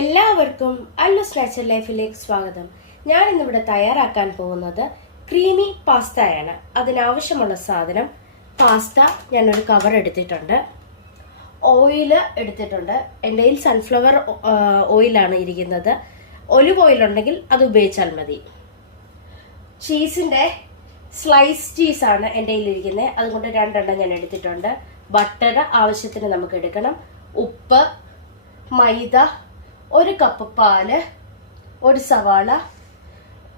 എല്ലാവർക്കും അല്ലൂസ് നാച്ചുറൽ ലൈഫിലേക്ക് സ്വാഗതം. ഞാൻ ഇന്നിവിടെ തയ്യാറാക്കാൻ പോകുന്നത് ക്രീമി പാസ്തയാണ്. അതിനാവശ്യമുള്ള സാധനം പാസ്ത, ഞാനൊരു കവർ എടുത്തിട്ടുണ്ട്, ഓയിൽ എടുത്തിട്ടുണ്ട്. എൻ്റെ കയ്യിൽ സൺഫ്ലവർ ഓയിലാണ് ഇരിക്കുന്നത്. ഒലിവ് ഓയിൽ ഉണ്ടെങ്കിൽ അത് ഉപയോഗിച്ചാൽ മതി. ചീസിൻ്റെ സ്ലൈസ് ചീസാണ് എൻ്റെ കയ്യിലിരിക്കുന്നത്, അതുകൊണ്ട് 2 ഞാൻ എടുത്തിട്ടുണ്ട്. ബട്ടർ ആവശ്യത്തിന് നമുക്ക് എടുക്കണം. ഉപ്പ്, മൈദ, 1 കപ്പ് പാല്, 1 സവാള,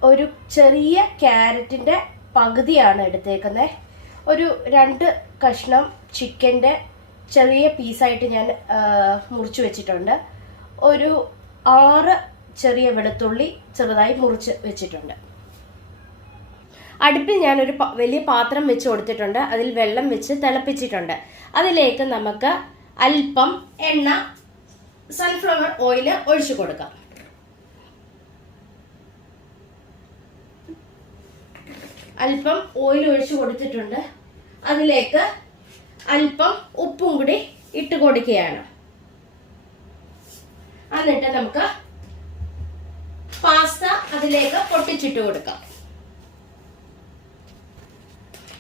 ഒരു ചെറിയ ക്യാരറ്റിൻ്റെ പകുതിയാണ് എടുത്തേക്കുന്നത്, ഒരു 2 കഷ്ണം ചിക്കൻ്റെ ചെറിയ പീസായിട്ട് ഞാൻ മുറിച്ച് വെച്ചിട്ടുണ്ട്, ഒരു 6 ചെറിയ വെളുത്തുള്ളി ചെറുതായി മുറിച്ച് വെച്ചിട്ടുണ്ട്. അടുപ്പിൽ ഞാനൊരു വലിയ പാത്രം വെച്ച് കൊടുത്തിട്ടുണ്ട്. അതിൽ വെള്ളം വെച്ച് തിളപ്പിച്ചിട്ടുണ്ട്. അതിലേക്ക് നമുക്ക് അല്പം എണ്ണ, സൺഫ്ലവർ ഓയിൽ ഒഴിച്ചു കൊടുക്കാം. അല്പം ഓയിൽ ഒഴിച്ചു കൊടുത്തിട്ടുണ്ട്. അതിലേക്ക് അല്പം ഉപ്പും കൂടി ഇട്ട് കൊടുക്കുകയാണ്. എന്നിട്ട് നമുക്ക് പാസ്ത അതിലേക്ക് പൊട്ടിച്ചിട്ട് കൊടുക്കാം.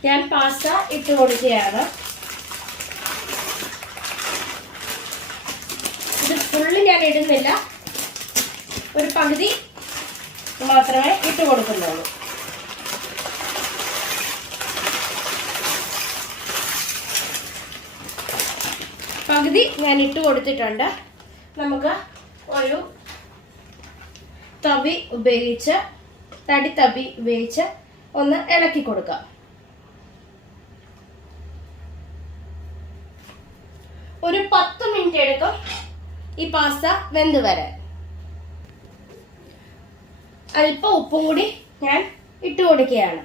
ഞാൻ പാസ്ത ഇട്ട് കൊടുക്കുകയാണ്. ഇത് ഫുള്ള് ഞാൻ ഇടുന്നില്ല, ഒരു പകുതി മാത്രമേ ഇട്ട് കൊടുക്കുന്നുള്ളൂ. പകുതി ഞാൻ ഇട്ട് കൊടുത്തിട്ടുണ്ട്. നമുക്ക് ഒരു തവി ഉപയോഗിച്ച്, തടി തവി ഉപയോഗിച്ച് ഒന്ന് ഇളക്കി കൊടുക്കാം. ഒരു 10 മിനിറ്റ് എടുക്കും ഈ പാസ്ത വെന്ത് വരാൻ. അല്പം ഉപ്പും കൂടി ഞാൻ ഇട്ട് കൊടുക്കുകയാണ്.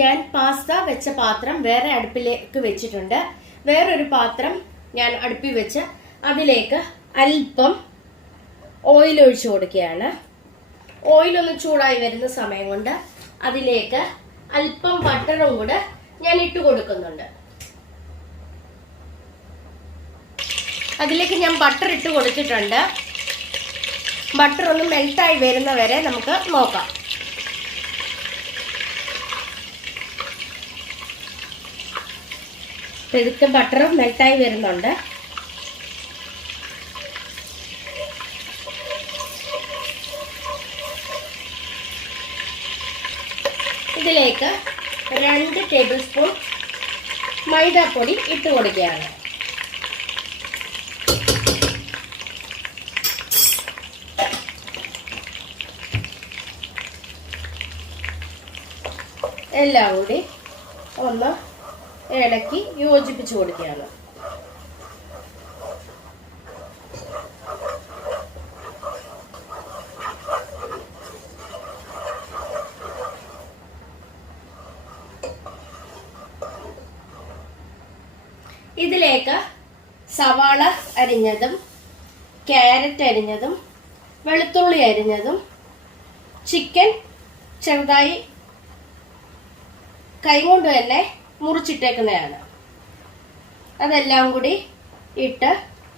ഞാൻ പാസ്ത വെച്ച പാത്രം വേറെ അടുപ്പിലേക്ക് വെച്ചിട്ടുണ്ട്. വേറൊരു പാത്രം ഞാൻ അടുപ്പിൽ വെച്ച് അതിലേക്ക് അല്പം ഓയിൽ ഒഴിച്ചു കൊടുക്കുകയാണ്. ഓയിലൊന്ന് ചൂടായി വരുന്ന സമയം കൊണ്ട് അതിലേക്ക് അല്പം ബട്ടറും കൂടെ ഞാൻ ഇട്ട് കൊടുക്കുന്നുണ്ട്. അതിലേക്ക് ഞാൻ ബട്ടർ ഇട്ട് കൊടുത്തിട്ടുണ്ട്. ബട്ടർ ഒന്ന് മെൽട്ടായി വരുന്ന വരെ നമുക്ക് നോക്കാം. ഇതൊക്കെ ബട്ടർ മെൽട്ടായി വരുന്നുണ്ട്. ഇതിലേക്ക് 2 ടേബിൾ സ്പൂൺ മൈദാപ്പൊടി ഇട്ട് കൊടുക്കുകയാണ്. എല്ലാം കൂടി ഒന്ന് ഇളക്കി യോജിപ്പിച്ച് കൊടുക്കുകയാണ്. ഇതിലേക്ക് സവാള അരിഞ്ഞതും, ക്യാരറ്റ് അരിഞ്ഞതും, വെളുത്തുള്ളി അരിഞ്ഞതും, ചിക്കൻ ചെറുതായി കൈകൊണ്ട് തന്നെ മുറിച്ചിട്ടേക്കുന്നതാണ്, അതെല്ലാം കൂടി ഇട്ട്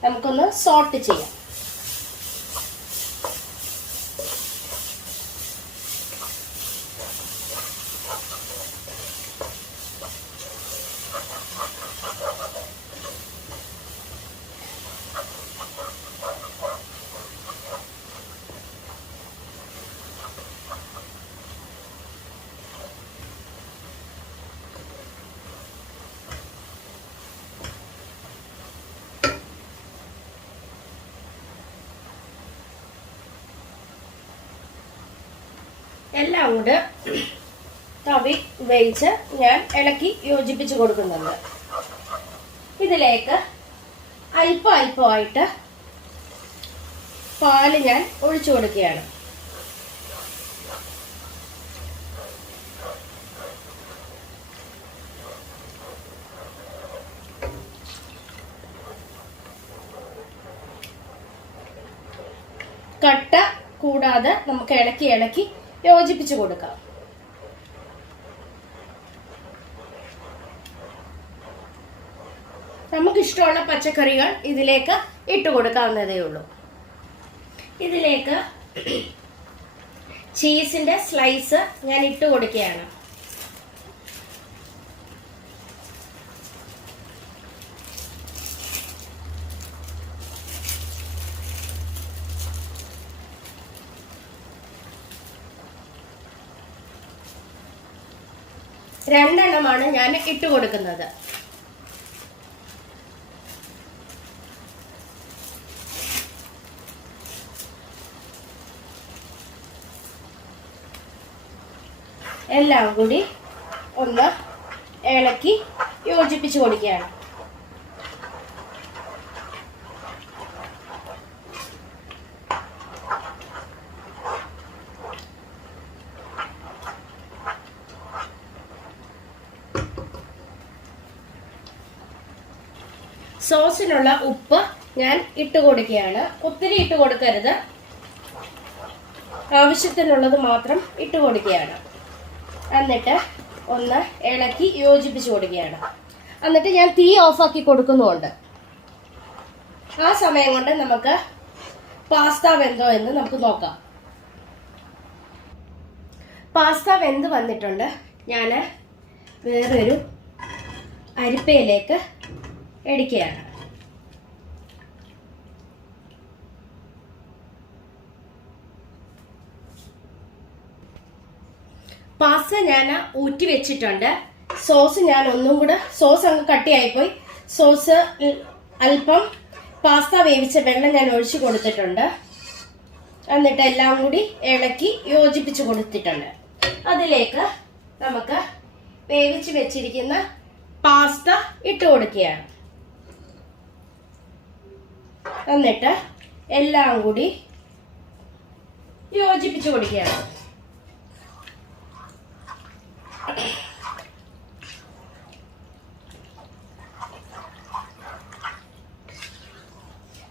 നമുക്കൊന്ന് സോട്ട് ചെയ്യാം. എല്ലാം കൂടെ തവി വേവിച്ച് ഞാൻ ഇളക്കി യോജിപ്പിച്ച് കൊടുക്കുന്നുണ്ട്. ഇതിലേക്ക് അല്പമായിട്ട് പാല് ഞാൻ ഒഴിച്ചു കൊടുക്കുകയാണ്. കട്ട കൂടാതെ നമുക്ക് ഇളക്കി ഇളക്കി യോജിപ്പിച്ചു കൊടുക്കാം. നമുക്ക് ഇഷ്ടമുള്ള പച്ചക്കറികൾ ഇതിലേക്ക് ഇട്ട് കൊടുക്കാവുന്നതേ ഉള്ളൂ. ഇതിലേക്ക് ചീസിന്റെ സ്ലൈസ് ഞാൻ ഇട്ട് കൊടുക്കുകയാണ്. രണ്ടെണ്ണമാണ് ഞാൻ ഇട്ട് കൊടുക്കുന്നത്. എല്ലാം കൂടി ഒന്ന് ഇളക്കി യോജിപ്പിച്ച് കൊടുക്കുകയാണ്. സോസിനുള്ള ഉപ്പ് ഞാൻ ഇട്ട് കൊടുക്കുകയാണ്. ഒത്തിരി ഇട്ട് കൊടുക്കരുത്, ആവശ്യത്തിനുള്ളത് മാത്രം ഇട്ട് കൊടുക്കുകയാണ്. എന്നിട്ട് ഒന്ന് ഇളക്കി യോജിപ്പിച്ച് കൊടുക്കുകയാണ്. എന്നിട്ട് ഞാൻ തീ ഓഫാക്കി കൊടുക്കുന്നുണ്ട്. ആ സമയം കൊണ്ട് നമുക്ക് പാസ്ത വെന്തോ എന്ന് നമുക്ക് നോക്കാം. പാസ്ത വെന്ത് വന്നിട്ടുണ്ട്. ഞാൻ വേറൊരു അരിപ്പയിലേക്ക് എടുക്കുകയാണ്. പാസ്ത ഞാൻ ഊറ്റി വെച്ചിട്ടുണ്ട്. സോസ് ഞാൻ ഒന്നും കൂടെ, സോസ് അങ്ങ് കട്ടിയായിപ്പോയി. സോസ് അല്പം പാസ്ത വേവിച്ച വെള്ളം ഞാൻ ഒഴിച്ചു കൊടുത്തിട്ടുണ്ട്. എന്നിട്ട് എല്ലാം കൂടി ഇളക്കി യോജിപ്പിച്ച് കൊടുത്തിട്ടുണ്ട്. അതിലേക്ക് നമുക്ക് വേവിച്ച് വെച്ചിരിക്കുന്ന പാസ്ത ഇട്ട് കൊടുക്കുകയാണ്. എന്നിട്ട് എല്ലാം കൂടി യോജിപ്പിച്ച് കൊടുക്കുകയാണ്.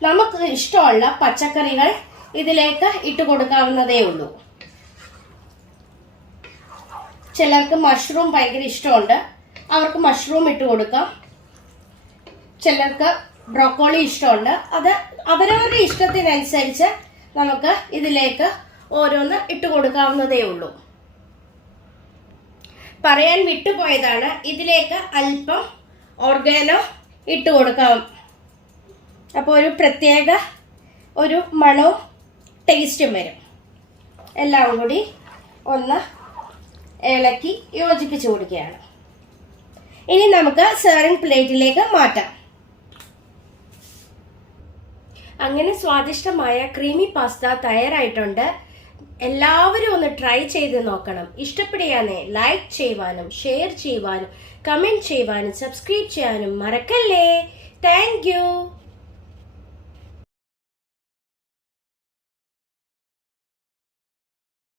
നമുക്ക് ഇഷ്ടമുള്ള പച്ചക്കറികൾ ഇതിലേക്ക് ഇട്ട് കൊടുക്കാവുന്നതേ ഉള്ളൂ. ചിലർക്ക് മഷ്റൂം ഭയങ്കര ഇഷ്ടമുണ്ട്, അവർക്ക് മഷ്റൂം ഇട്ട് കൊടുക്കാം. ചിലർക്ക് ബ്രോക്കോളി ഇഷ്ടമുണ്ട്, അത് അവരവരുടെ ഇഷ്ടത്തിനനുസരിച്ച് നമുക്ക് ഇതിലേക്ക് ഓരോന്ന് ഇട്ട് കൊടുക്കാവുന്നതേ ഉള്ളൂ. പറയാൻ വിട്ടുപോയതാണ്, ഇതിലേക്ക് അല്പം ഓർഗാനോ ഇട്ട് കൊടുക്കാം. അപ്പോൾ ഒരു പ്രത്യേക ഒരു മണവും ടേസ്റ്റും വരും. എല്ലാം കൂടി ഒന്ന് ഇളക്കി യോജിപ്പിച്ച് കൊടുക്കുകയാണ്. ഇനി നമുക്ക് സെർവിംഗ് പ്ലേറ്റിലേക്ക് മാറ്റാം. അങ്ങനെ സ്വാദിഷ്ടമായ ക്രീമി പാസ്ത തയ്യാറായിട്ടുണ്ട്. എല്ലാവരും ഒന്ന് ട്രൈ ചെയ്ത് നോക്കണം. ഇഷ്ടപ്പെടുകയാണെ ലൈക്ക് ചെയ്യുവാനും ഷെയർ ചെയ്യുവാനും കമന്റ് ചെയ്യുവാനും സബ്സ്ക്രൈബ് ചെയ്യാനും മറക്കല്ലേ. Thank you.